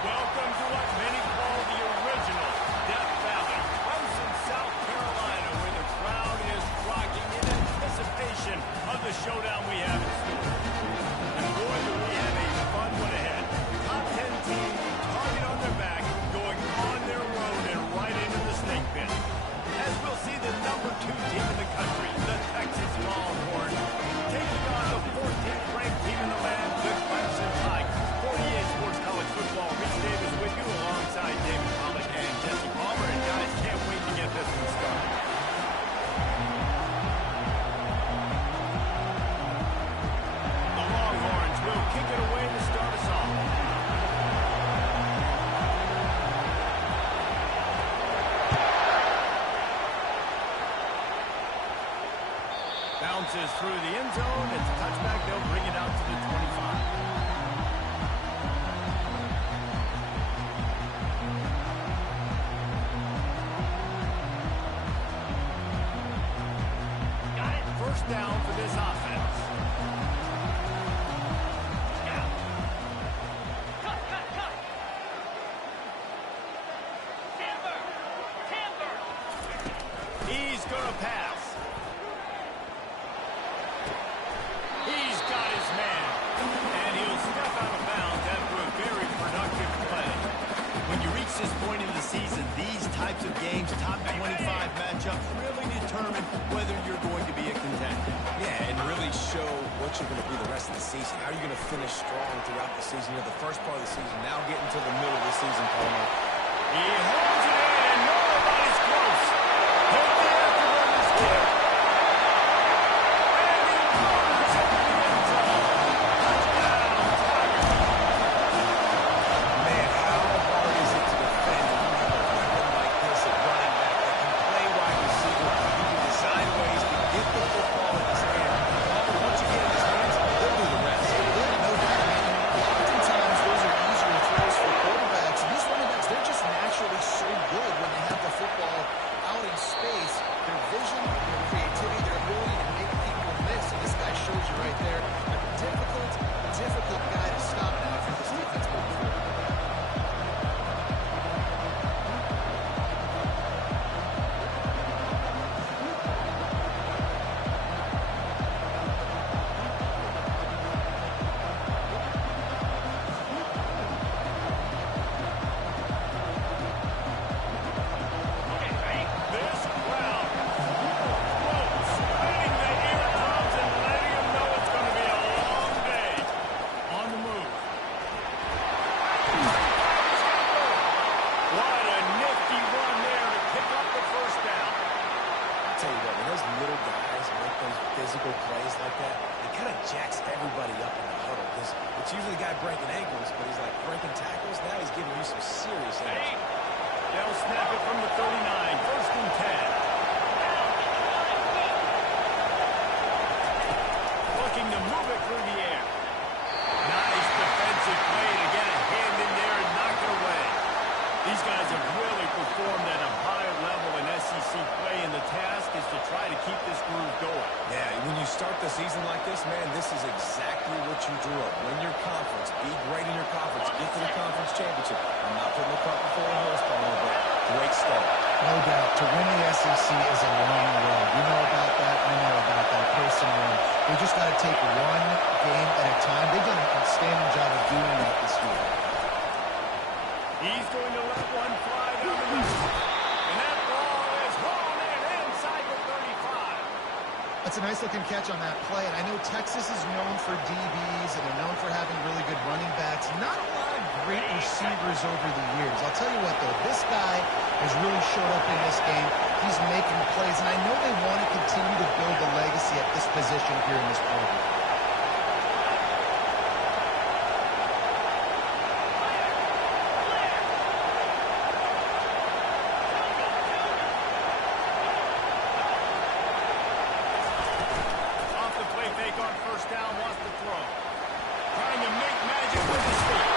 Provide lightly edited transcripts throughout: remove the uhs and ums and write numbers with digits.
Welcome to what many call the original Death Valley. Clemson, South Carolina, where the crowd is rocking in anticipation of the showdown we have in store. And boy, do we have a fun one ahead. Top 10 team, target on their back, going on their road and right into the snake pit. As we'll see the number 2 team in the country, the Texas Longhorns, taking on the 14th ranked team in the land, the Clemson Tigers. 48 Sports College Football. Reese Davis with you alongside David Pollock and Jesse Palmer. And guys, can't wait to get this one started. The Longhorns will kick it away to start us off. Bounces through the end zone. It's a touchback. They'll bring it out to the 25. First down for this offense. Cut. Timber. He's going to pass. He's got his man. And he'll step out of bounds after a very productive play. When you reach this point in the season, these types of games, top 25 matchups, really determine whether you're going to be a contender. Yeah, and really show what you're going to be the rest of the season. How are you going to finish strong throughout the season? You know, the first part of the season, now getting to the middle of the season, Palmer. He holds it in, and nobody's close. He'll be after run this kick. And he runs into the end zone. Touchdown, Tigers. Man, how hard is it to defend when you have a weapon like this at running back that can play wide receiver? He can design ways to get the football in his hand. Once you get in his hands, he'll do the rest. Yeah, no doubt. Oftentimes, those are easier throws for quarterbacks. These running backs, they're just naturally so good when they have the football out in space. Their vision, their creativity, their ability to make people miss. And this guy shows you right there. A difficult guy to stop now for this defense moving forward. This crowd floats, spinning the eardrums and letting them know it's going to be a long day. On the move. What a nifty run there to pick up the first down. I'll tell you what, when those little guys make those physical plays like that, it kind of jacks everybody up in the huddle. Because it's usually the guy breaking ankles, but he's like breaking tackles. Now he's giving you some serious energy. They'll snap it from the 39. First and 10. Looking to move it through the air. Nice defensive play to get a hand in there and knock it away. These guys have really performed at a high level in SEC play, and the task is to try to keep this groove going. Yeah, when you start the season like this, man, this is exactly what you drew up. Win your conference. Be great in your conference. Get to the conference championship. I'm not putting the cart before the horse, Palmer, but great start. No doubt. To win the SEC is a long road. You know about that. I know about that personally. We just got to take one game at a time. They've done an outstanding job of doing that this year. He's going to let one fly down the middle. And that ball is hauled in inside the 35. That's a nice-looking catch on that play. And I know Texas is known for DBs, and they're known for having really good running backs. Not a lot of great receivers over the years. I'll tell you what, though, this guy has really showed up in this game. He's making plays, and I know they want to continue to build a legacy at this position here in this program. Off the play fake on first down, wants to throw. Trying to make magic with his feet.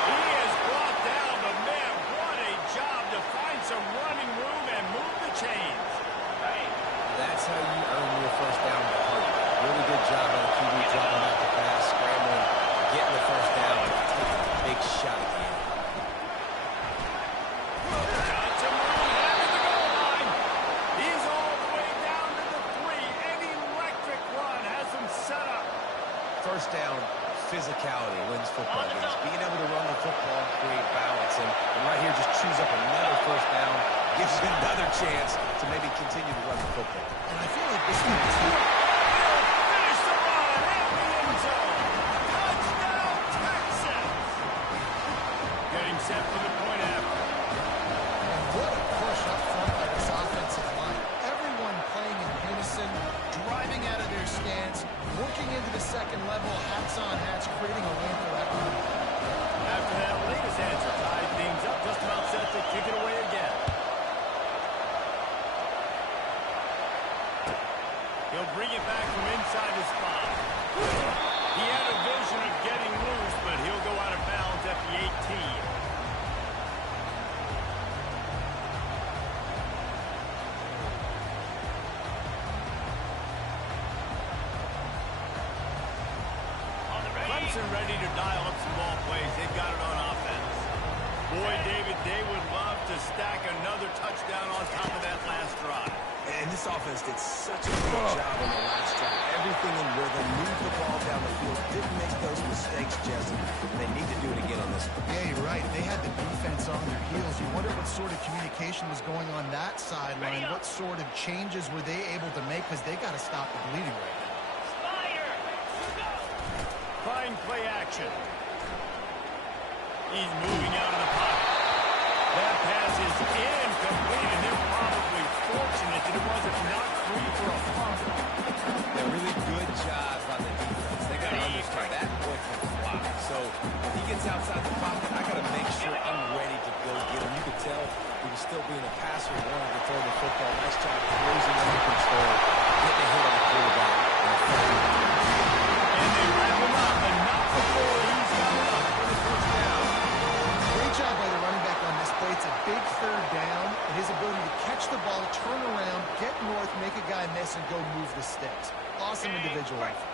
He is brought down, but man, what a job to find some running room and move the chains. That's how you earn your first down. Really good job on the QB dropping out the pass, scrambling, getting the first down, and taking a big shot at the end. first down physicality wins football games. Being able to run the football, create balance, and right here just choose up another first down, gives you another chance to maybe continue to run the football. And I feel like this is too. Finish the run in the end zone. Touchdown, Texans. Getting set for the point after. And what a push up front by this offensive line. Everyone playing in unison, driving out of their stance, working into the second level, hats on hats, creating a lane for that run. After that latest answer tied things up, just about set to kick it away again. He'll bring it back from inside his spot. He had a vision of getting loose, but he'll go out of bounds at the 18. Clemson ready to dial up some ball plays. They've got it on offense. Boy, David, they would love to stack another touchdown on top of that last drive. And this offense did such a good job on the last drive. Everything in rhythm, moved the ball down the field, didn't make those mistakes, Jesse. They need to do it again on this one. Yeah, you're right. They had the defense on their heels. You wonder what sort of communication was going on that sideline. What sort of changes were they able to make, because they got to stop the bleeding right now. Fine play action. He's moving out of the pocket. That pass is incomplete, and they're probably fortunate that it wasn't knocked free for a fumble. A really good job by the defense. They got to understand that boy can fly. So if he gets outside the pocket, I got to make sure I'm ready to go get him. You could tell he was still being a passer, wanting to throw the football. Nice job closing under control, getting a hit on the quarterback. And they wrap him up, and not before he's got it up for the first down. Great job by the running back on this play. It's a big third down, and his ability to catch the ball, turn around, get north, make a guy miss, and go move the sticks. Awesome individual effort.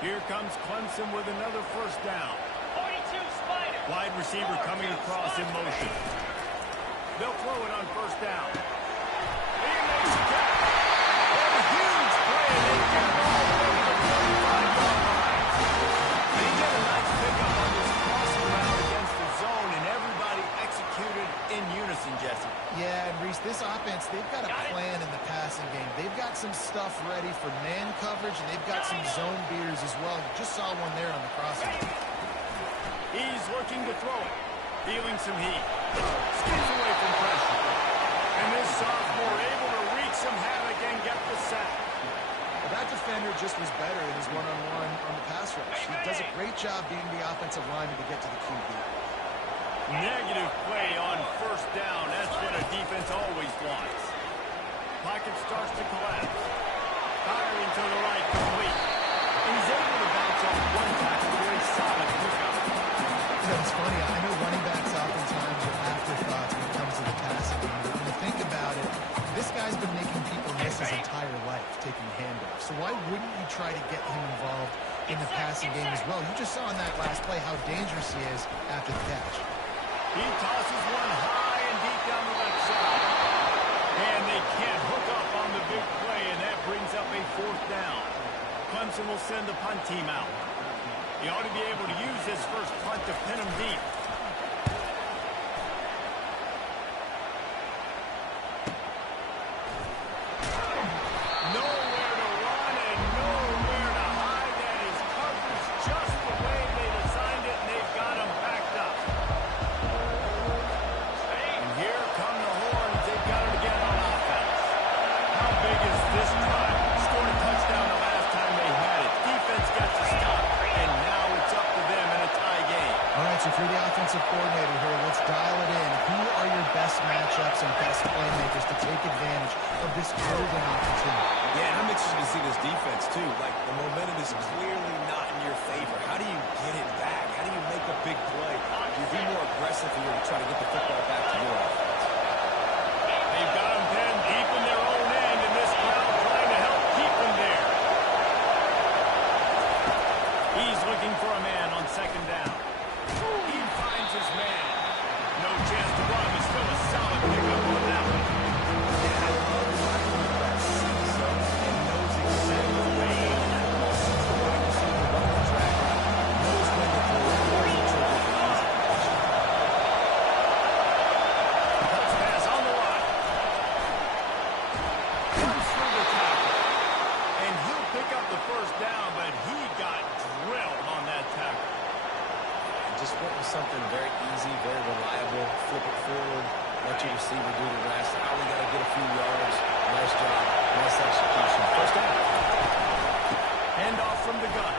Here comes Clemson with another first down. 42 Spider. Wide receiver coming across in motion. They'll throw it on first down. He makes the catch. A huge play. They get it all the way to the 45-yard line. They get a nice pickup on this crossing route against the zone, and everybody executed in unison, Jesse. Yeah, and Reese, this offense, they've got a plan in the passing game. They've got some stuff ready for man coverage, and they've got some zone beaters as well. You just saw one there on the crossing. He's looking to throw it. Feeling some heat. Skips away from pressure. And this sophomore able to wreak some havoc and get the sack. Well, that defender just was better in his one-on-one on the pass rush. He does a great job beating the offensive lineman to get to the QB. Negative play on first down. That's what a defense always wants. Pocket starts to collapse. Firing to the right, complete. And he's able to bounce off one tackle. Very solid pickup. You know, it's funny. I know running backs oftentimes are afterthoughts when it comes to the passing game. But when you think about it, this guy's been making people miss his entire life taking handoffs. So why wouldn't you try to get him involved in the passing game as well? You just saw in that last play how dangerous he is after the catch. He tosses one high and deep down the left side. And they can't hook up on the big play, and that brings up a fourth down. Clemson will send the punt team out. He ought to be able to use his first punt to pin him deep. Nowhere to run and nowhere to hide. That is coverage just the way they designed it, and they've got him backed up. And here come the horns. They've got it again on offense. How big is this drive? Scored a touchdown the last time they had it. Defense got to stop, and now it's up to them in a tie game. All right, so if you're the offensive coordinator here, let's dial it in. Who are your best matchups and best playmakers to take advantage of this golden opportunity? Yeah, and I'm interested to see this defense, too. Like, the momentum is clearly not in your favor. How do you get it back? How do you make a big play? You be more aggressive here to try to get the football back to your offense. They've got him pinned deep in their own end, and this crowd trying to help keep him there. He's looking for a man on second down. He finds his man. No chance to run, but still a solid pickup on that one. Yeah, I love watching that see zone something very easy, very reliable. Flip it forward, let your receiver do the rest. I only got to get a few yards. Nice job, nice execution. First down. Handoff from the gun.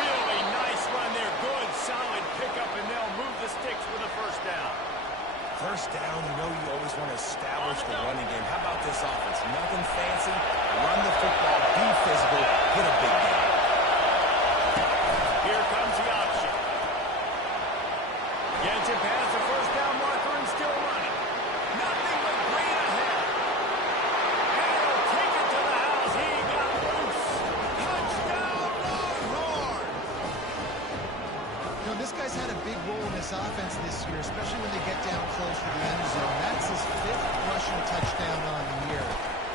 Really nice run there. Good, solid pickup, and they'll move the sticks with a first down. First down, you know you always want to establish the running game. How about this offense? Nothing fancy. Run the football, be physical, get a big game. Here comes the option. Gets it past the first down marker and still running. Nothing but green ahead. And he'll take it to the house. He got loose. Touchdown, Longhorn. You know, this guy's had a big role in this offense this year, especially when they get down close to the end zone. That's his 5th rushing touchdown on the year.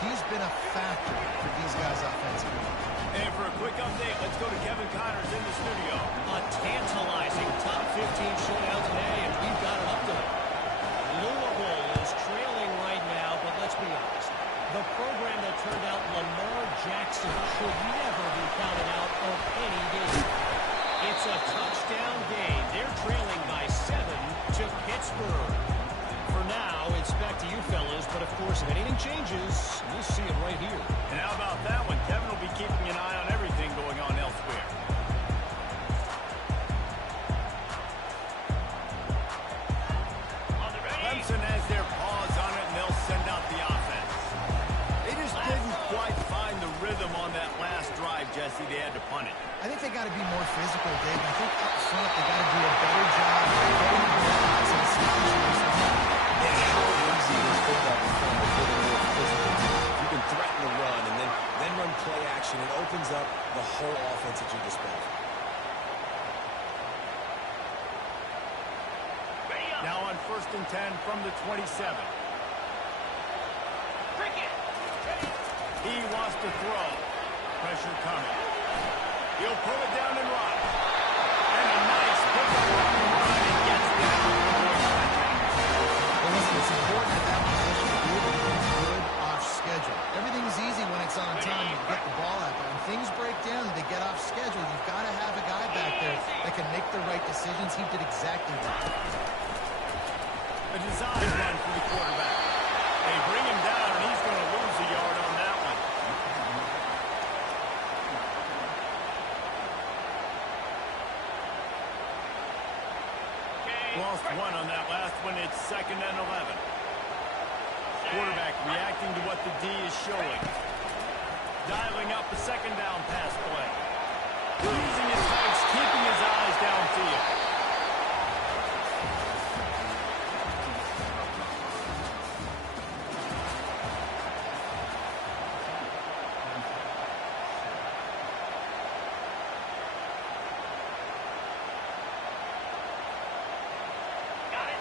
He's been a factor for these guys offensively. And for a quick update, let's go to Kevin Connors in the studio. A tantalizing top 15 showdown today, and we've got an update. Louisville is trailing right now, but let's be honest. The program that turned out Lamar Jackson should never be counted out of any game. It's a touchdown game. They're trailing by 7 to Pittsburgh. For now, it's back to you fellas, but of course, if anything changes, we'll see it right here. And how about that one? Kevin will be keeping an eye on everything going on elsewhere. Clemson has their paws on it, and they'll send out the offense. They just didn't quite find the rhythm on that last drive, Jesse. They had to punt it. I think they got to be more physical, Dave. I think up front they got to do a better job getting the balance and situations. And how easy it is football become with getting more physical. You can threaten the run and then run play action. It opens up the whole offense at your disposal. Now on 1st and 10 from the 27. He wants to throw. Pressure coming. He'll pull it down and run. And a nice pickup on the run. He gets down. Well, listen, it's important at that position to be able to be good off schedule. Everything's easy when it's on time. You get the ball out there. When things break down and they get off schedule, you've got to have a guy back there that can make the right decisions. He did exactly that. A design run for the quarterback. They bring him down, and he's going to lose a yard on that one. Lost one on that last one. It's 2nd and 11. Quarterback reacting to what the D is showing. Dialing up the 2nd down pass play. Using his legs, keeping his eyes downfield.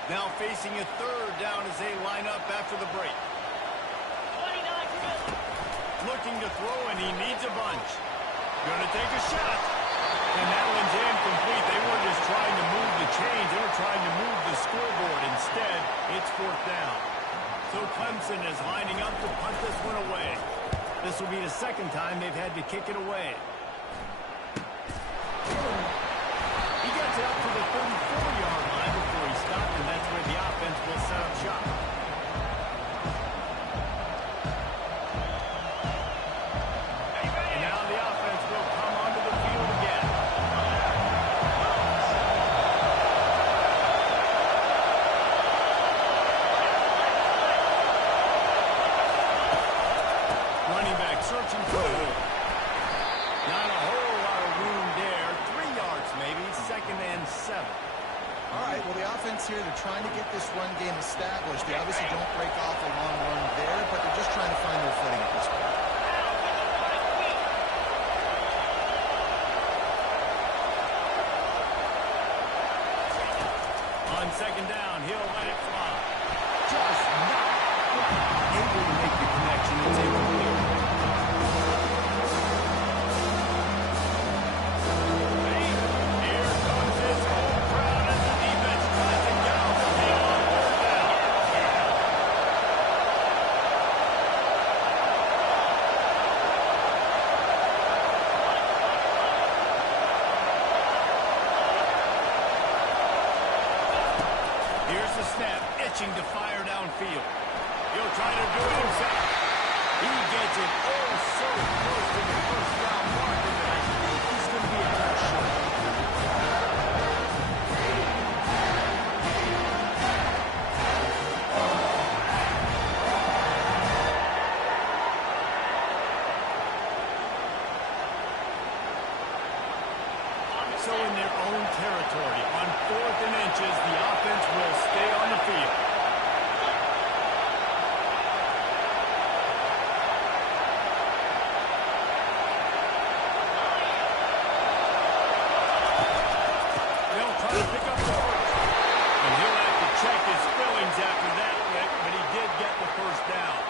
Now facing a 3rd down as they line up after the break. Looking to throw, and he needs a bunch. Gonna take a shot. And that one's incomplete. They weren't just trying to move the chains. They were trying to move the scoreboard. Instead, it's 4th down. So Clemson is lining up to punt this one away. This will be the 2nd time they've had to kick it away. He gets it up to the 34-yard line before he stopped, and that's where the offense will set up shop. And now the offense will come onto the field again. Running back searching for the hole. Not a whole lot of room there. 3 yards maybe. 2nd and 7. All right, well, the offense here, they're trying to get this run game established. They obviously don't break off a long run there, but they're just trying to find their footing at this point. On 2nd down, he'll let it fly. Just not able to make the connection. It's incomplete. Here comes his home crowd as the defense tries to get off the field on 4th down. the snap, itching to fire downfield. He'll try to do it himself. He gets it oh so close to the first down marker that I think he's going to be a touch short. So in their own territory, on 4th and inches, the offense will stay on the field. They'll try to pick up the first. And he'll have to check his feelings after that, Rick, but he did get the first down.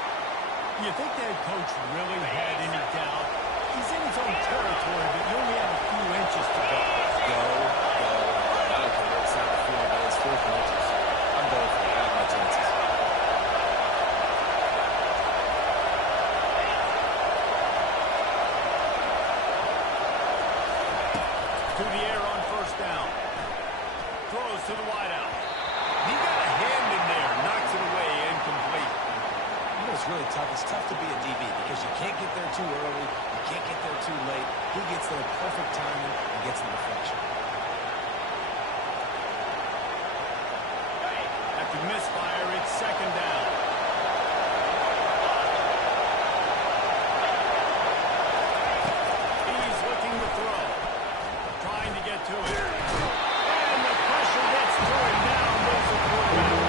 You think the head coach really had any doubt? He's in his own territory, but you only have a few inches to go. Go. I don't care what side of the field it is. 4th and inches. I'm going for it. I have my chances. To the air on first down. Throws to the wideout. He got a hand in there. Knocks it away. Incomplete. You know what's really tough? It's tough to be a DB because you can't get there too early. You can't get there too late. He gets there perfect timing and gets the deflection. After misfire, it's second down. He's looking to throw. Trying to get to it. And the pressure gets to him. Down goes the quarterback.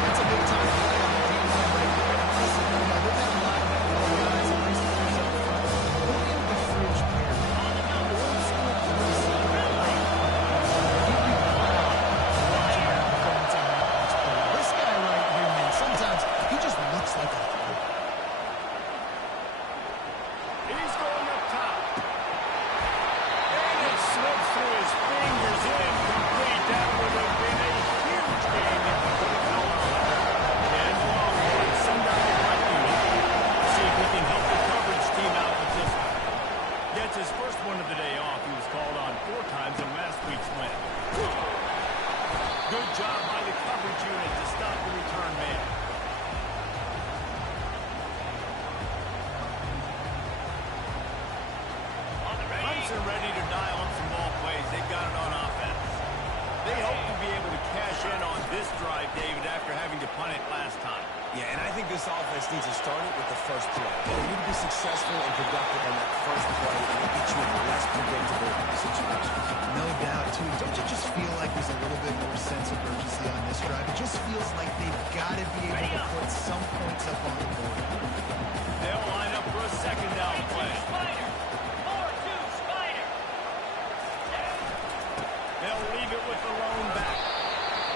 That's a big time play on the D-line right there. Listen, they've got a lot of guys and receivers up front. Look at the fridge pair. Old school police. Give you proud watching that performance on offense play. This guy right here, man, sometimes he just looks like a fool. He's going up top. And it slips through his fingers. Incomplete. That would have been a huge game if he could have held on. And the Longhorns send out the punt unit. See if we can help the coverage team out with this one. Gets his first one of the day off. He was called on 4 times in last week's win. Good job by the coverage unit to stop the return man. Hunts are ready to dial up some ball plays. They've got it on offense. They hope to be able to cash in on this drive, David, after having to punt it last time. Yeah, and I think this offense needs to start it with the first play. You need to be successful and productive on that first play, and it'll get you in less predictable situations. No doubt, too. Don't you just feel like there's a little bit more sense of urgency on this drive? It just feels like they've got to be able to put some points up on the board. They'll line up for a second down play. They'll leave it with the lone back.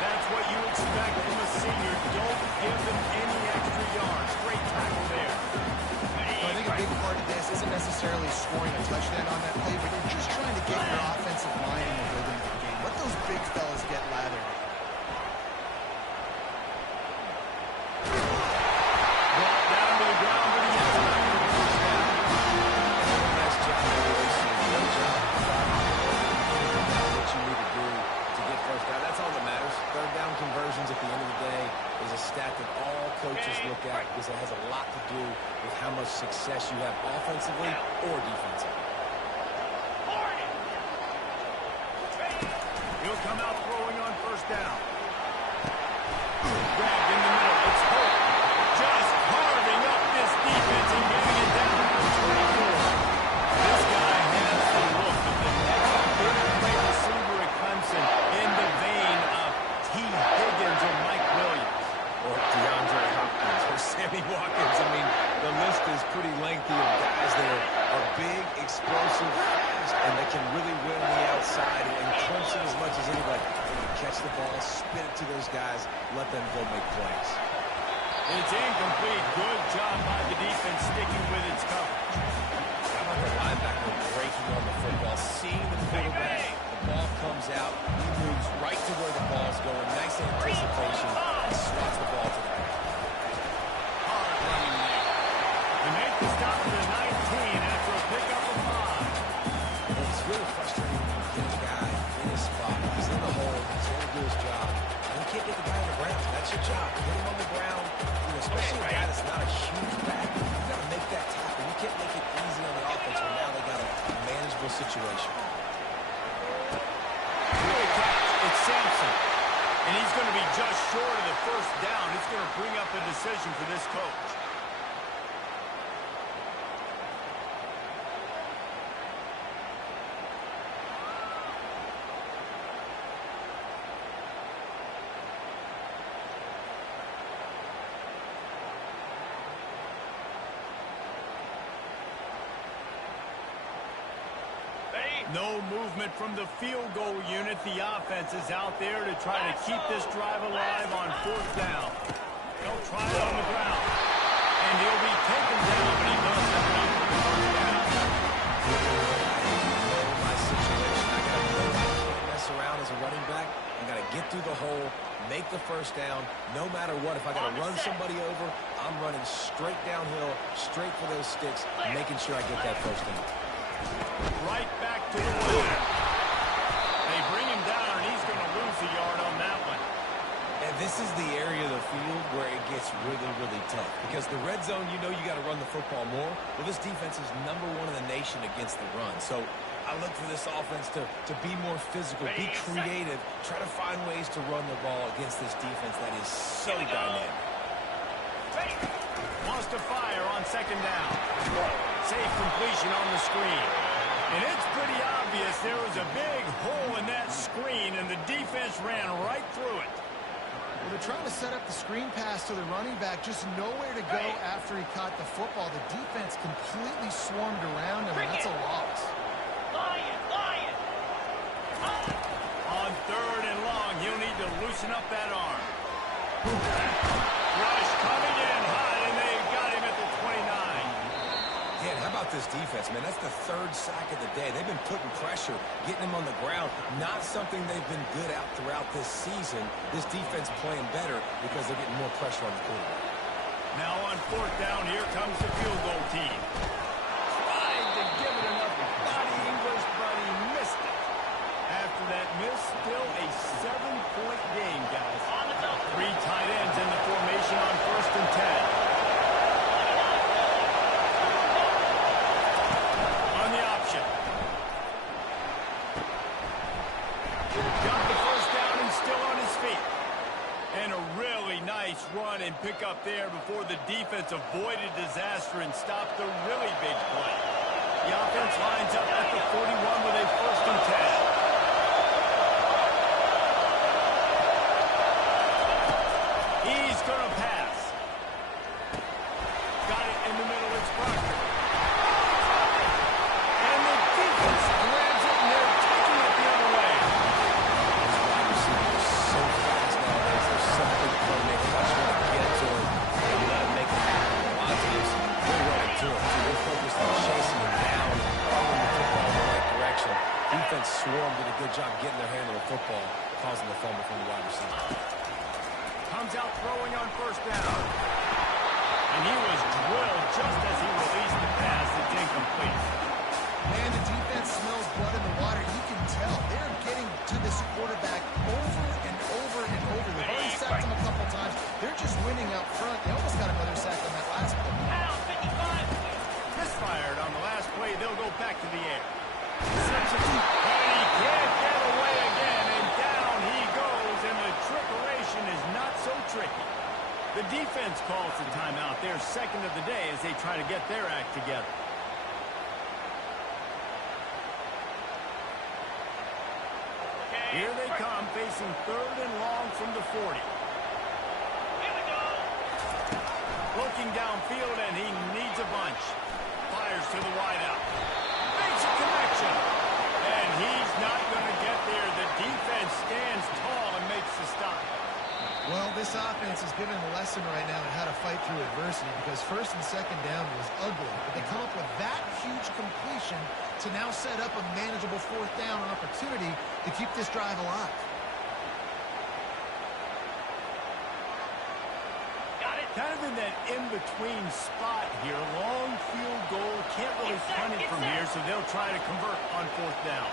That's what you expect from a senior. Don't give them any extra yards. Great tackle there. So I think a big part of this isn't necessarily scoring a touchdown on that play, but you're just trying to get your offensive line in the rhythm of the game. Let those big fellas get lathered. Brought down to the ground, but he has time for the first down. Nice job, Mason. Great job. What you need to do to get first down. That's all that matters. Third down conversions at the end of the day is a stat that all coaches look at because it has a lot to do with how much success you have offensively or defensively. He'll come out throwing on first down. Grabbed in the middle. It's Holt. Just carving up this defense and getting it down to the 24. This guy has the look of the next big play receiver at Clemson in the vein of T. Higgins or Mike Williams. Or DeAndre Hopkins or Sammy Watkins. I mean, the list is pretty lengthy of guys that are big, explosive, fast, and they can really win the outside. And Clemson, as much as anybody, they can catch the ball, spin it to those guys, let them go make plays. It's incomplete. Good job by the defense sticking with its coverage. How about the linebacker breaking on the football, seeing the quarterback, the ball comes out, he moves right to where the ball's going, nice anticipation, and swats the ball to the back. Hard running there. They make the stop to the 19 after a pickup of 5. And it's really frustrating when you get a guy in his spot. He's in the hole, he's going to do his job, And you can't get the guy on the ground. That's your job. Get him on the ground. You know, especially a guy that's not a huge back. You got to make that tackle. You can't make it easy on the offense when now they got a manageable situation. Great catch. It's Sampson. And he's going to be just short of the first down. It's going to bring up a decision for this coach. No movement from the field goal unit. The offense is out there to try to keep this drive alive on fourth down. They'll try it on the ground. And he'll be taken down, but he does have enough for the first down. My situation. I got to know I can't mess around as a running back. I got to get through the hole, make the first down. No matter what, if I got to run somebody over, I'm running straight downhill, straight for those sticks, making sure I get that first down. Right back to the line. They bring him down, and he's going to lose a yard on that one. And this is the area of the field where it gets really, really tough. Because the red zone, you know you got to run the football more. Well, this defense is #1 in the nation against the run. So I look for this offense to be more physical, be creative, try to find ways to run the ball against this defense that is so dynamic. Wants to fire on second down. Safe completion on the screen. And it's pretty obvious there was a big hole in that screen, and the defense ran right through it. Well, they're trying to set up the screen pass to the running back, just nowhere to go after he caught the football. The defense completely swarmed around him, and that's a loss. On third and long, he'll need to loosen up that arm. Rush coming in hot, and they got him at the 29. Yeah, how about this defense, man? That's the third sack of the day. They've been putting pressure, getting him on the ground. Not something they've been good at throughout this season. This defense playing better because they're getting more pressure on the quarterback. Now on fourth down, here comes the field goal team. Tried to give it enough body English, but he missed it. After that miss, still a 7-point game, guys. 3 tight ends in the formation on first and 10. On the option. Got the first down and still on his feet. And a really nice run and pick up there before the defense avoided disaster and stopped the really big play. The offense lines up at the 41 with a first and 10. He's going to pass. Got it in the middle. It's Proctor. And the defense grabs it, and they're taking it the other way. These wide receivers are so fast nowadays. They're so quick to play. They just want to get to him and let him make it happen. A lot of teams, they're running to him. So they're focused on chasing him down, throwing the football in the right direction. Defense swarmed, did a good job getting their hand on the football, causing the fumble from the wide receiver. Comes out throwing on first down. And he was drilled just as he released the pass. It's incomplete. Man, the defense smells blood in the water. You can tell. They're getting to this quarterback over and over and over. They've already sacked him a couple times. They're just winning out front. They almost got another sack on that last play. Misfired on the last play. They'll go back to the air. And he can't get away again. And down he goes. And the trickeration is not so tricky. The defense calls the timeout, their second of the day, as they try to get their act together. Here they come, facing third and long from the 40. Looking downfield, and he needs a bunch. Fires to the wideout. Makes a connection. And he's not going to get there. The defense stands tall and makes the stop. Well, this offense is giving a lesson right now on how to fight through adversity, because first and second down was ugly. But they come up with that huge completion to now set up a manageable fourth down opportunity to keep this drive alive. Kind of in that in-between spot here. Long field goal. Can't really punt it from here, so they'll try to convert on fourth down.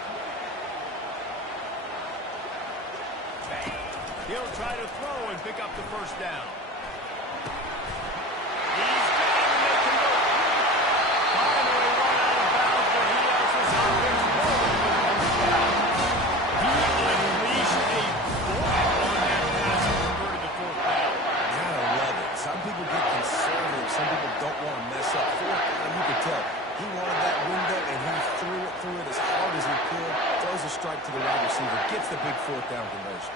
He'll try to throw and pick up the first down. He's got him and they convert. Finally run out of bounds, but he has his offense rolling with a first down. He unleashed a bullet on that pass and converted the fourth down. Gotta love it. Some people get conservative. Some people don't want to mess up. Fourth down, you can tell. He wanted that window, and he threw it as hard as he could. Throws a strike to the wide receiver. Gets the big fourth down conversion.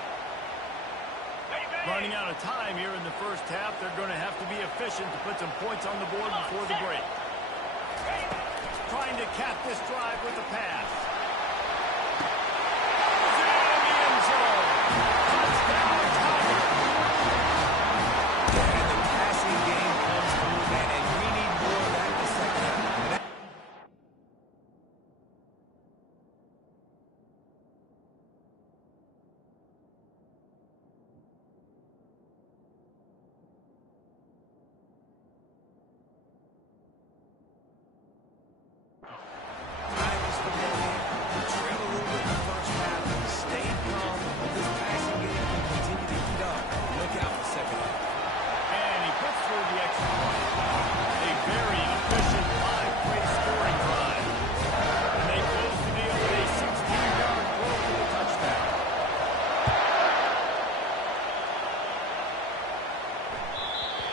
Running out of time here in the first half. They're going to have to be efficient to put some points on the board before the break. Trying to cap this drive with a pass. Throws it in the end zone. Touchdown, Tigers. And the passing game comes through, man, and we need more of that in the second half. Tigers football game. We trailed a little bit in the first half. Stayed calm. But this passing game can continue to heat up. Look out for the second half. And he puts through the extra point. A very efficient 5-play scoring drive. And they close the deal with a 16-yard throw for the touchdown.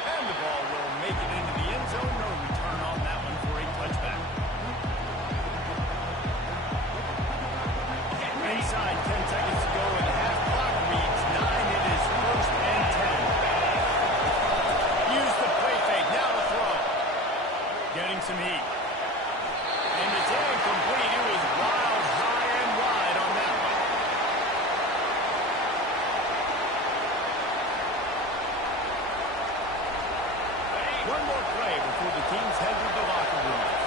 And the ball will make it into the end zone. No return on that one for a touchback. Inside 10 seconds to go and half clock reads 9. It is first and 10. Use the play fake. Now to throw. Getting some heat. And it's incomplete. It was wild, high and wide on that one. One more play before the teams head to the locker rooms.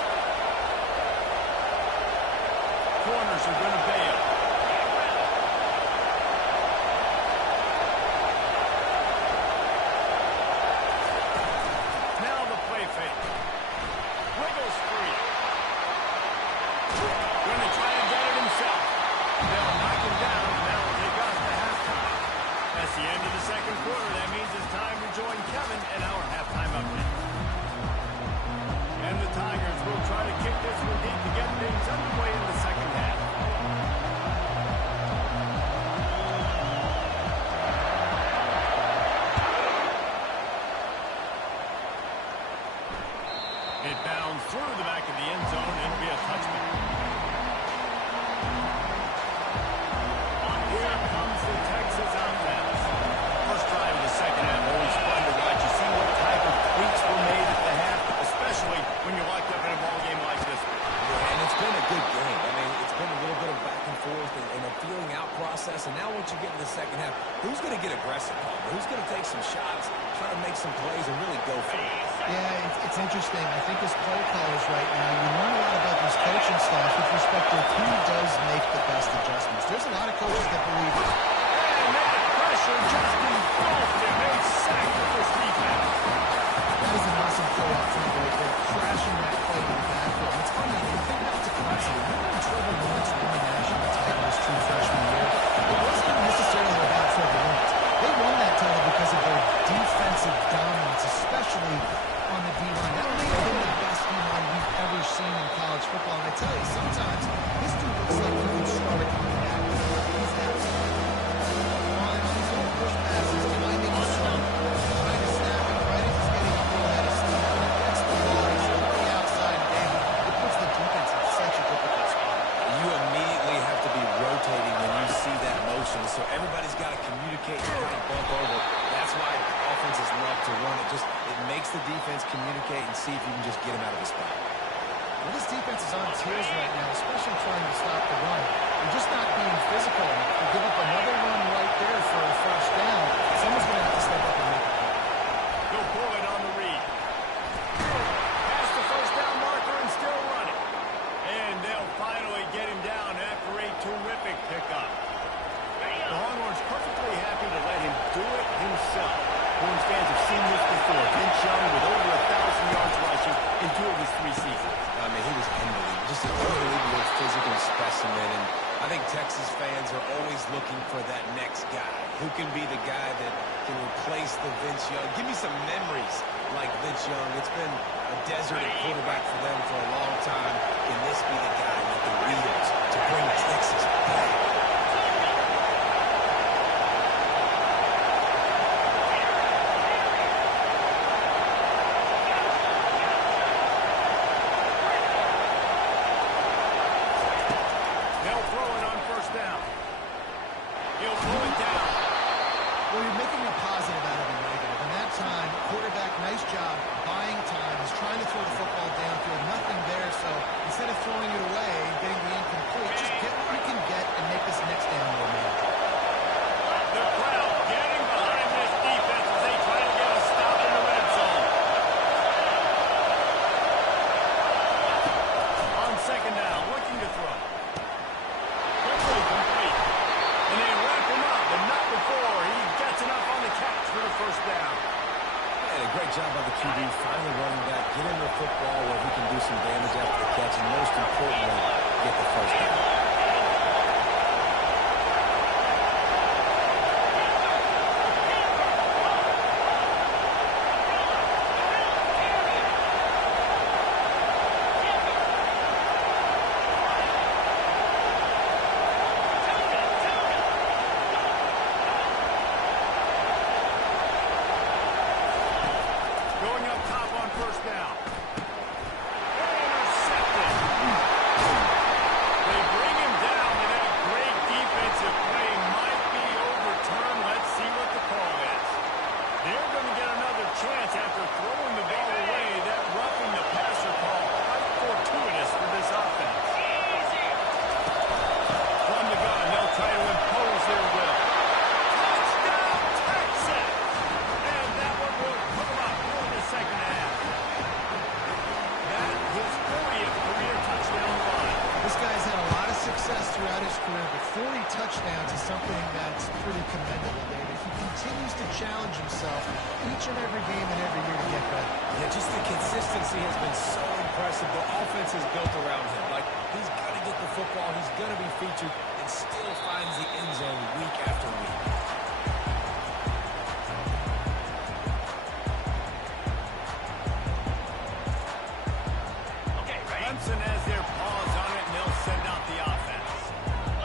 Corners are going to bail. Now the play fake. Wiggles free. Going to try and get it himself. They'll knock him down, and that'll take us to halftime. That's the end of the second quarter. That means it's time to join Kevin and our halftime update. And the Tigers will try to kick this one deep to get things underway in the second half. It bounds through the back of the end zone. It'll be a touchback. Here comes the Texas offense. First drive of the second half, always fun to watch. You see what type of tweaks were made at the half, especially when you're locked up in a ball game like this one. Yeah, and it's been a good game. I mean, it's been a little bit of back and forth and a feeling out process. And now once you get to the second half, who's going to get aggressive, Palmer? Who's going to take some shots, try to make some plays, and really go for it? Yeah, it's interesting. I think as play callers right now, you learn a lot about these coaching staff with respect to who does make the best adjustments. There's a lot of coaches that believe it. And that pressure just engulfed him. A sack for this defense. That is an awesome play up front right there, crashing that play in the backfield. It's funny, you think back to Clemson. Remember when Trevor Lawrence won the national title his true freshman year? It wasn't necessarily about Trevor Lawrence. They won that title because of their defensive dominance, especially on the D-line. That may have been the best D-line we've ever seen in college football. And I tell you, sometimes this dude looks like he could start a comeback. He's absolutely on his own push passes, finding his strong, trying to snap it right as he's getting a full head of steam. When he gets the ball, he's on the outside down. It puts the defense in such a difficult spot. You immediately have to be rotating when you see that motion. So everybody's got to communicate and kind of bump over. That's why offenses love to run it. It makes the defense communicate and see if you can just get him out of his spot. Well, this defense is on its heels right now, especially trying to stop the run. They're just not being physical. They give up another run right there for a first down. Someone's going to have to step up and make a play. He'll pull it on the read. Past the first down marker and still running. And they'll finally get him down after a terrific pickup. The Longhorns perfectly happy to let him do it himself. Horns fans have seen this before. Vince Young with over 1,000 yards rushing in 2 of his 3 seasons. I mean, he was unbelievable. Just an unbelievable physical specimen. And I think Texas fans are always looking for that next guy. Who can be the guy that can replace the Vince Young? Give me some memories like Vince Young. It's been a desert at quarterback for them for a long time. Can this be the guy with the wheels to bring Texas back? They'll throw it on first down. He'll throw it down. Well, you're making a positive out of a negative. In that time, quarterback, nice job buying time. He's trying to throw the football downfield. Nothing there, so instead of throwing it away and getting the incomplete, just get what you can get and make this next down more manageable. The crowd getting behind this defense as they try to get a stop in the red zone. On second down, looking to throw. Quickly complete. And they wrap him up, but not before he gets enough on the catch for the first down. And a great job by the QB finally running back, get him the football where he can do some damage after the catch, and most importantly, get the first down. Going up top on first down. Intercepted. They bring him down, and that great defensive play might be overturned. Let's see what the call is. They're going to get another chance after throwing the ball away. That roughing the passer call quite fortuitous for this offense. From the gun, they'll try to impose their will. Touchdown, Texas! And that one will come up in the second half. That his 40th career touchdown run. This guy's had a lot of success throughout his career, but 40 touchdowns is something that's pretty commendable, David. He continues to challenge himself each and every game and every year to get better. Yeah, just the consistency has been so impressive. The offense is built around him. Like, he's got to get the football. He's going to be featured and still finds the end zone week after week. Clemson has their paws on it, and they'll send out the offense.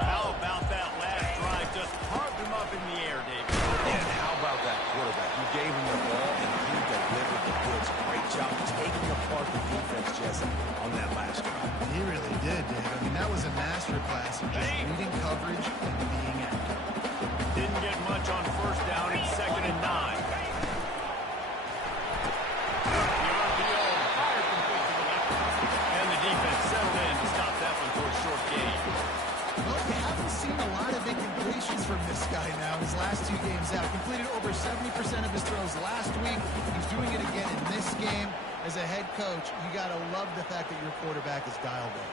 How about that last drive? Just carved him up in the air, David. And how about that quarterback? You gave him the ball, and he delivered the goods. Great job taking apart the defense, Jesse, on that last drive. He really did, Dave. I mean, that was a masterclass in just reading coverage and being accurate. Didn't get much on first down. It's 2nd and 9. And the defense settled in to stop that one for a short gain. Well, we haven't seen a lot of incompletions from this guy now in his last 2 games out. Completed over 70% of his throws last week. He's doing it again in this game. As a head coach, you got to love the fact that your quarterback is dialed in.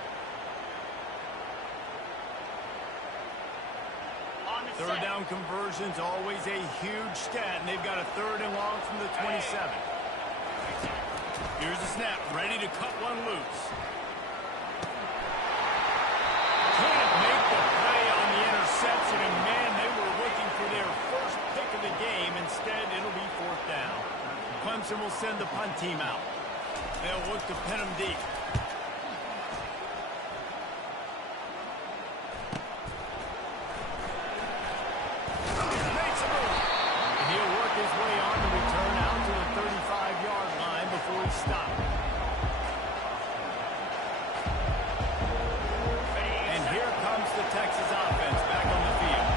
Third down conversion's always a huge stat, and they've got a 3rd and long from the 27. Here's the snap, ready to cut one loose. Can't make the play on the interception, and man, they were looking for their first pick of the game. Instead, it'll be 4th down. Clemson will send the punt team out. They'll look to pin them deep. Makes a move. And he'll work his way on to return out to the 35-yard line before he stopped. And here comes the Texas offense back on the field.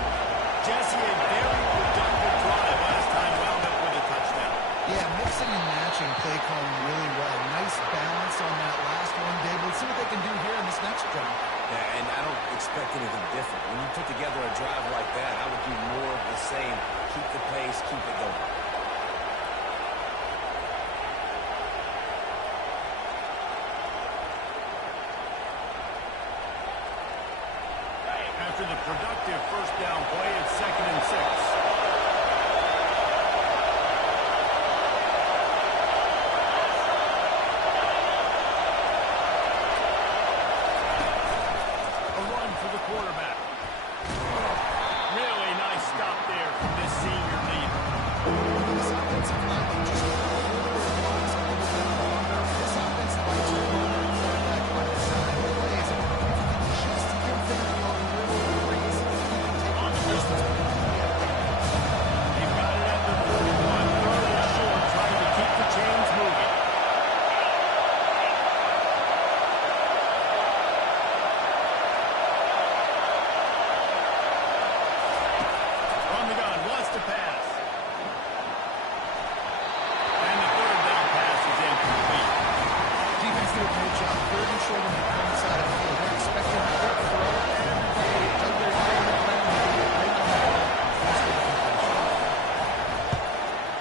Jesse, a very productive drive last time, wound up with a touchdown. Yeah, mixing and matching play calling really well. Nice balance on that last one, Dave. Let's see what they can do here in this next drive. Yeah, and I don't expect anything different. When you put together a drive like that, I would do more of the same. Keep the pace, keep it going. After the productive first down play, it's 2nd and 6. A run for the quarterback. job. Third and short on the outside of the field. They're expecting a quick throw. Everybody dug their head in the ground. They did it right on the ball. Forced the completion.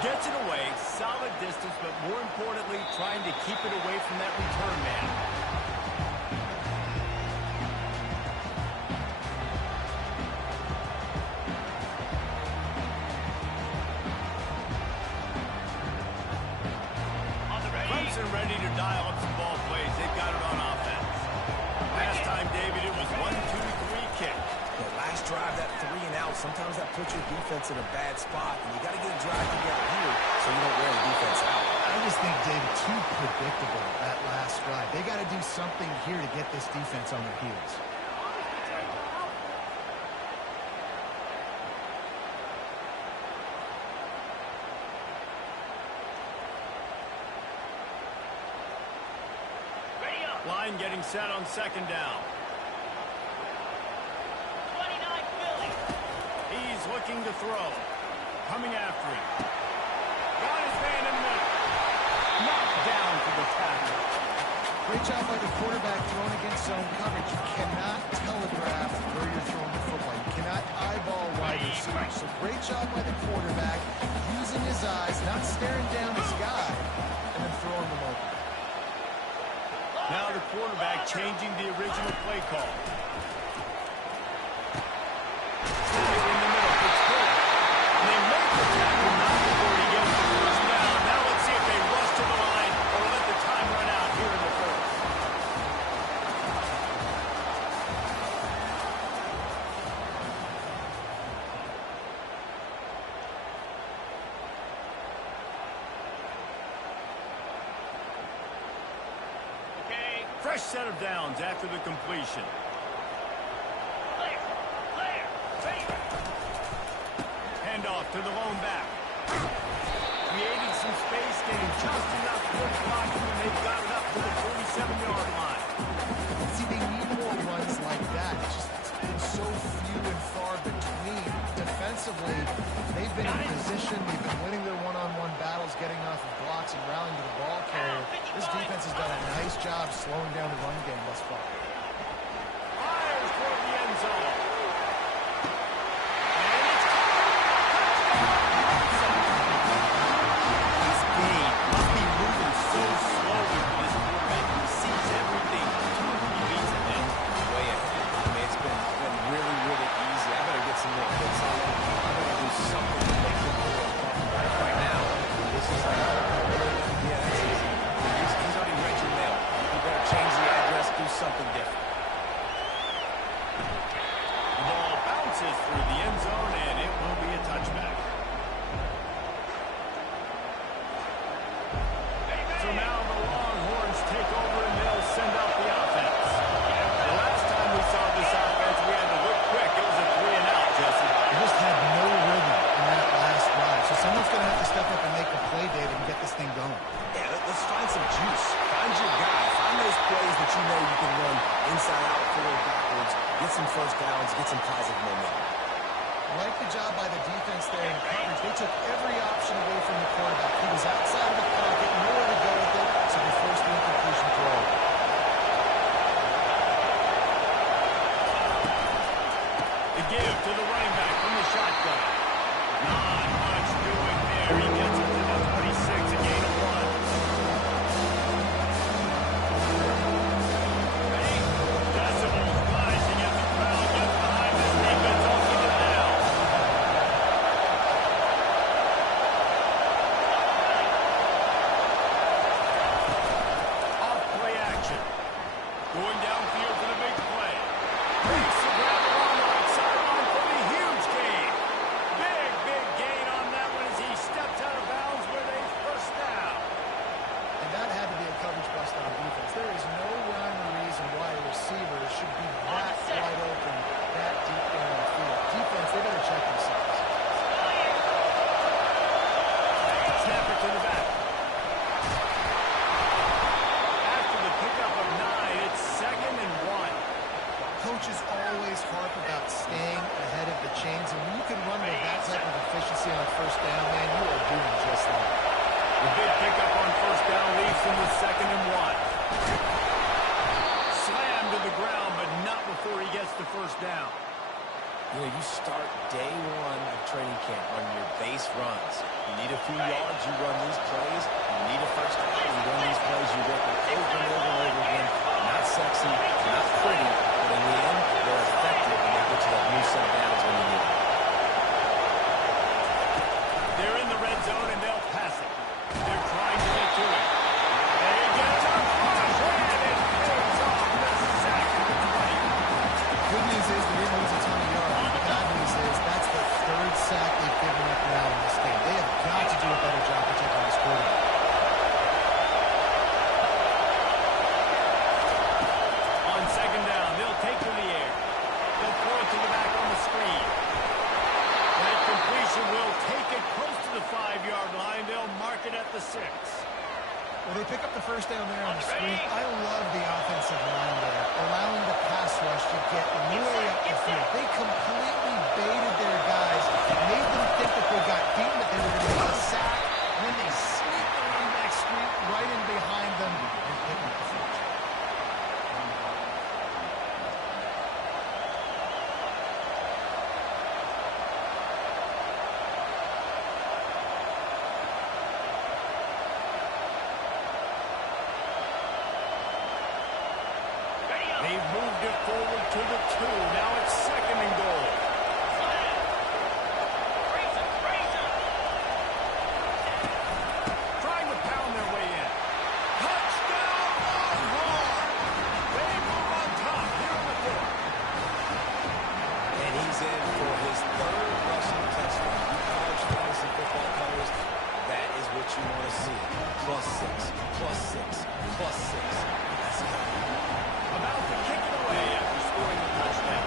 Gets it away, solid distance, but more importantly, trying to keep it away from that return man. Ready to dial up some ball plays. They've got it on offense. Last time, David, it was 1-2-3 kick. The last drive, that 3 and out, sometimes that puts your defense in a bad spot, and you got to get a drive together here so you don't wear the defense out. I just think, David, too predictable that last drive. They got to do something here to get this defense on their heels. Line getting set on second down. 29 Philly. He's looking to throw. Coming after him. Got his man in the middle. Knocked down for the tackle. Great job by the quarterback throwing against zone coverage. You cannot telegraph where you're throwing the football. You cannot eyeball wide receivers. So great job by the quarterback using his eyes, not staring down his guy, and then throwing them open. Now the quarterback changing the original play call. Snag in the middle, it's good. And they make the tackle not before he gets the first down. Now let's see if they rush to the line or let the time run out here in the first. Fresh set of downs after the completion. Handoff to the lone back. Creating some space, getting just enough good blocking, and they've got it up to the 47-yard line. See, they need more runs like that. It's been so few and far between. Defensively, they've been in position. They've been winning their one-on-one battles, getting off of blocks and rallying to the ball carrier. This defense has done a nice job slowing down the run game thus far. Fires toward the end zone. This game must be moving so slowly for this quarterback. He sees everything. He beats it then. Way ahead. I mean, it's been really, really easy. I better get some more hits on him. I better do something to make him feel comfortable. Right now, this is like, yeah, that's easy. He's already read your mail. You better change the address, do something different. The ball bounces through the end zone, and it will be a touchback. So now the Longhorns take over, and they'll send out the offense. The last time we saw this offense, we had to look quick. It was a 3 and out, Jesse. They just had no rhythm in that last drive. So someone's going to have to step up and make a play, David, and get this thing going. Yeah, let's find some juice. Find your guy. Find those plays that you know you can run inside out, forward, backwards, get some first downs, get some positive momentum. I like the job by the defense there in coverage. They took every option away from the quarterback. He was outside of the pocket, nowhere to go with it, so they forced the incompletion throw. The give to the running back from the shotgun. Not much doing there. He gets it to the 26, a gain of 1. Decibels rising as the crowd gets behind this defense on the down. Off play action. Going downfield for the big play. Makes the grab along the right sideline for the huge gain. Big gain on that one as he steps out of bounds with a first down. And that had to be a coverage bust on defense. There is no rhyme or reason why a receiver should be that wide open, that deep down the field. Defense, they better check themselves. Snap it to the back. After the pickup of 9, it's 2nd and 1. Coaches always harp about staying ahead of the chains, and when you can run with that type of efficiency on first down, man, you are doing just that. The big pickup on first down leaves him with 2nd and 1. can't. On your base runs, you need a few yards, you run these plays. You need a first down, you run these plays. You work them over and over and over again. Not sexy, not pretty, but in the end, they're effective, and they get you that new set of downs when you need it. They're in the red zone, and they'll pass it. They're trying to get to it. They get it up. And it pays off the sack at the 20. Good news is they didn't lose a ton of yards. The bad news is that's the third sack they've given up now in this game. They have got to do a better job protecting this quarterback. On second down, they'll take to the air. They'll throw it to the back on the screen. That completion will take it close to the 5-yard line. They'll mark it at the 6. Well, they pick up the first down there on the screen. I love the offensive line there, allowing the pass rush to get way up the field. They completely baited their guys, made them think that they got beaten, that they were going to get a sack, and then they sneak the running back street right in behind them and pick up the first. They've moved it forward to the 2. Now it's second and goal. Trying to pound their way in. Touchdown, Longhorn! They move on top here in the 4th. And he's in for his 3rd rushing touchdown. You college fantasy football players, that is what you want to see. +6, +6, +6. Let's go. About to kick it away after scoring the touchdown.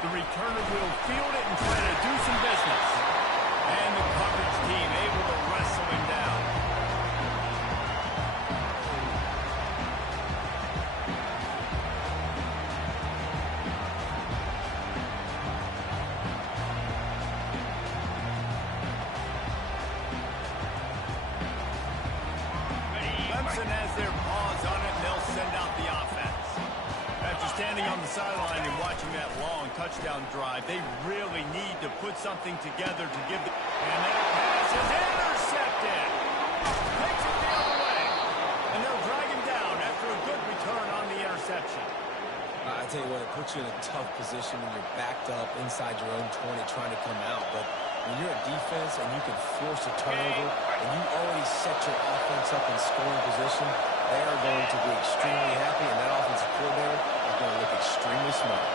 The returner will field it and try to do some business. And the coverage team able to wrestle him down. Clemson has their paws on it, and they'll send out the offense. After standing on the sideline and watching that long touchdown drive, they really need to put something together to give the... And that pass is intercepted. Takes it the other way. And they'll drag him down after a good return on the interception. I tell you what, it puts you in a tough position when you're backed up inside your own 20 trying to come out. But when you're a defense and you can force a turnover and you already set your offense up in scoring position, they are going to be extremely happy, and that offensive coordinator is going to look extremely smart.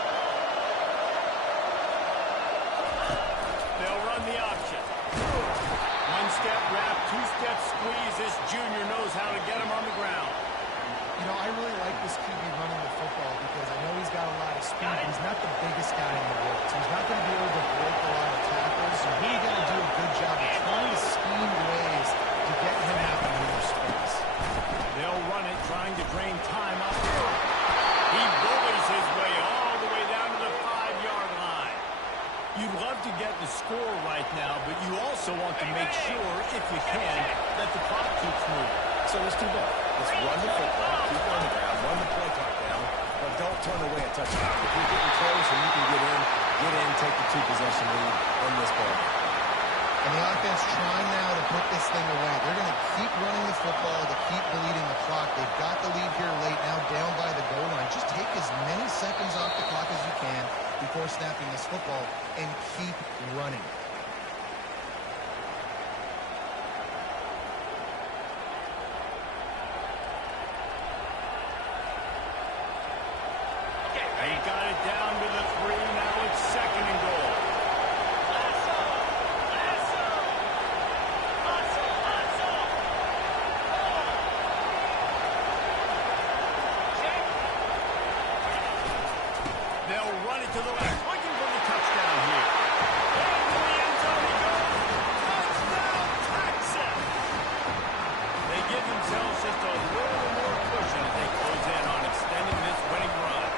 They'll run the option. One-step wrap, two-step squeeze. This junior knows how to get him on the ground. You know, I really like this QB running the football because I know he's got a lot of speed. He's not the biggest guy in the world, so he's not going to be able to break a lot of tackles. So he's going to do a good job of trying to scheme ways to get him out in more space. They'll run it, trying to drain time up there. He bullies his way all the way down to the 5-yard line. You'd love to get the score right now, but you also want to make sure, if you can, that the clock keeps moving. So let's do both. Let's run the football, keep it on the ground, run the play clock down, but don't turn away a touchdown. If you're getting close and you can get in, take the 2-possession lead in this ball game. And the offense trying now to put this thing away. They're going to keep running the football to keep bleeding the clock. They've got the lead here late, now down by the goal line. Just take as many seconds off the clock as you can before snapping this football and keep running. He got it down to the 3. Now it's second and goal. They'll run it to the left, looking for the touchdown here. Into the end zone he goes. Touchdown, Texas! They give themselves just a little more cushion as they close in on extending this winning run.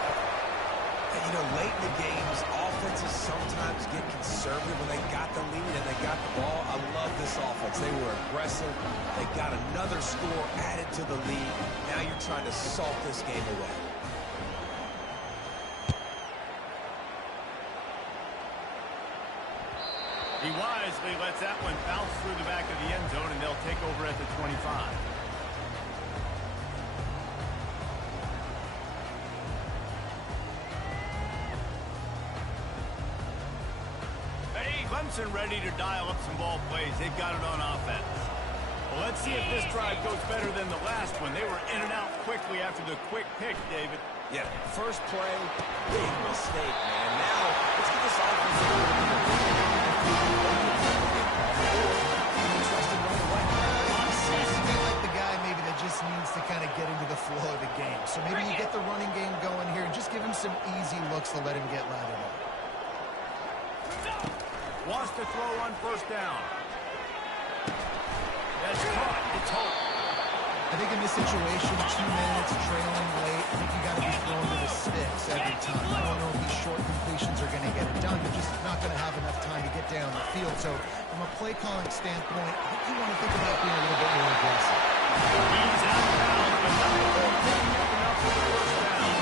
You know, late in the games, offenses sometimes get conservative when they got the lead and they got the ball. I love this offense. They were aggressive. They got another score added to the lead. Now you're trying to salt this game away. He wisely lets that one bounce through the back of the end zone, and they'll take over at the 25. Clemson ready to dial up some ball plays. They've got it on offense. Well, let's see if this drive goes better than the last one. They were in and out quickly after the quick pick, David. Yeah, first play, big mistake, man. Now, let's get this offense a little bit trusted running right now. He seems to be like the guy maybe that just needs to kind of get into the flow of the game. So maybe you get the running game going here and just give him some easy looks to let him get lathered up. Wants to throw on first down. That's caught. It's home. I think in this situation, 2 minutes, trailing late, I think you got to be throwing to the sticks every time. I don't know if these short completions are going to get it done. You're just not going to have enough time to get down the field. So from a play calling standpoint, I think you want to think about being a little bit more aggressive. He's out of bounds, but not before picking up enough for the first down.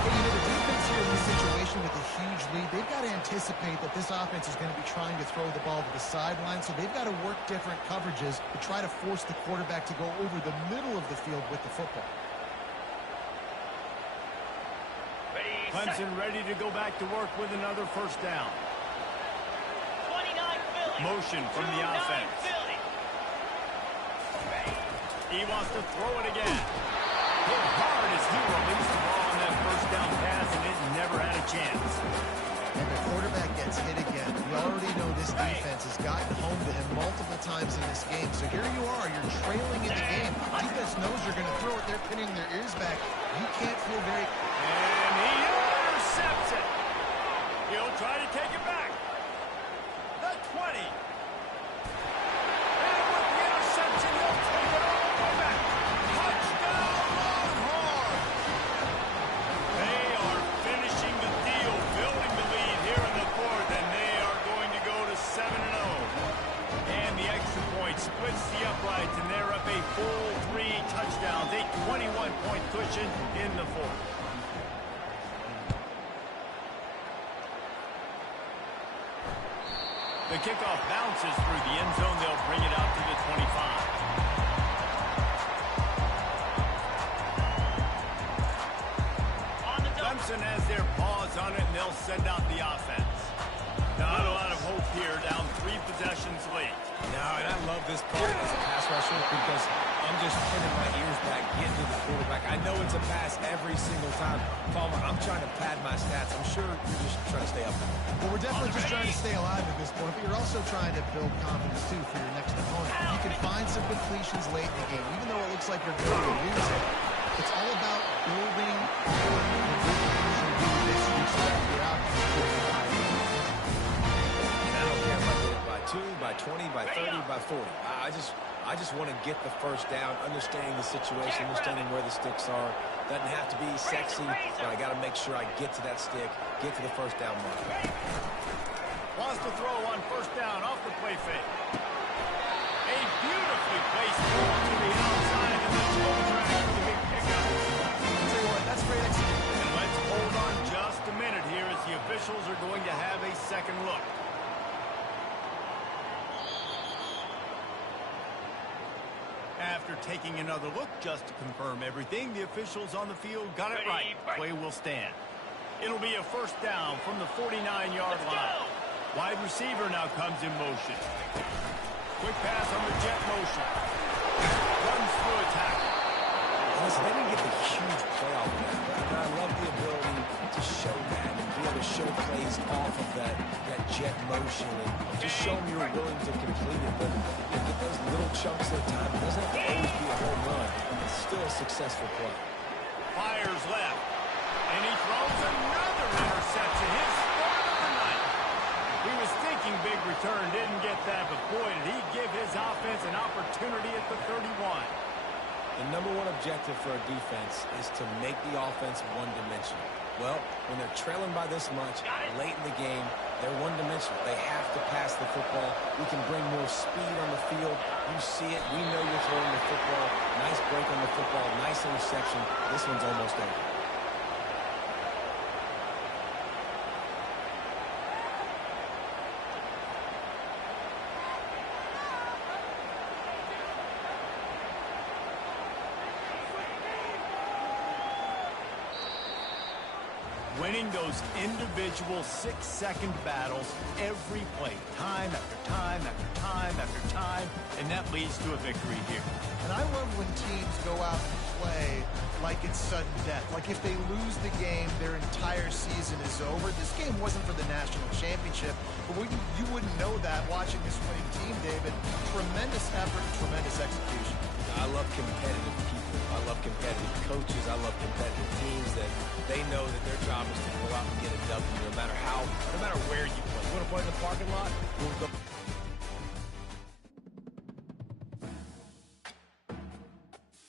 Hey, you know, the defense here in this situation with a huge lead, they've got to anticipate that this offense is going to be trying to throw the ball to the sideline, so they've got to work different coverages to try to force the quarterback to go over the middle of the field with the football. Clemson ready to go back to work with another first down. 29 Motion from the offense. He wants to throw it again. Hit hard as he released the ball on that first down pass, and it never had a chance. And the quarterback gets hit again. We already know this defense has gotten home to him multiple times in this game. So here you are, you're trailing in the game. Defense knows you're going to throw it. They're pinning their ears back. You can't feel very... And he intercepts it. He'll try to take it back. The 20. And with the interception, he'll take it all the way back. Touchdown, Longhorn. They are finishing the deal, building the lead here in the fourth, and they are going to go to 7-0. And the extra point splits the uprights, and they're up a full 3 touchdowns, a 21-point cushion in the fourth. The kickoff bounces through the end zone. They'll bring it out to the 25. Clemson has their paws on it, and they'll send out the offense. Not a lot of hope here, down 3 possessions late. No, and I love this part as a pass rusher because I'm just pinning my ears back, getting to the quarterback. I know it's a pass every single time. Palmer, I'm trying to pad my stats. I'm sure you're just trying to stay up there. Well, we're definitely just trying to stay alive at this point, but you're also trying to build confidence, too, for your next opponent. If you can find some completions late in the game, even though it looks like you're going to lose it, it's all about building this you expect your outcomes to be high. And I don't care if I get it by 2, by 20, by 30, by 40. I just want to get the first down, understanding the situation, understanding where the sticks are. Doesn't have to be sexy, but I got to make sure I get to that stick, get to the first down mark. Wants to throw on first down off the play fake. A beautifully placed ball to the outside, and the toe drag for the big pickup. I'll tell you what, that's great execution. And let's hold on just a minute here as the officials are going to have a second look. After taking another look just to confirm everything, the officials on the field got it right. Play will stand. It'll be a first down from the 49-yard line. Wide receiver now comes in motion. Quick pass on the jet motion. Runs through a tackle. Listen, they didn't get the huge playoff that, but I love the ability to show that and be able to show plays off of that jet motion and just show them you're willing to complete it. But you get those little chunks of time. It doesn't have to always be a home run. It's still a successful play. Fires left. And he throws another interception. His third of the night. He was thinking big return, didn't get that, but boy, did he give his offense an opportunity at the 31. The number one objective for a defense is to make the offense one-dimensional. Well, when they're trailing by this much, late in the game, they're one-dimensional. They have to pass the football. We can bring more speed on the field. You see it. We know you're throwing the football. Nice break on the football. Nice interception. This one's almost over. winning those individual 6-second battles every play, time after time after time after time, and that leads to a victory here. And I love when teams go out and play like it's sudden death. Like if they lose the game, their entire season is over. This game wasn't for the national championship, but you wouldn't know that watching this winning team, David. Tremendous effort, tremendous execution. I love competitive people. I love competitive coaches. I love competitive teams that they know that their job is to go out and get a W no matter where you play. You want to play in the parking lot? We'll go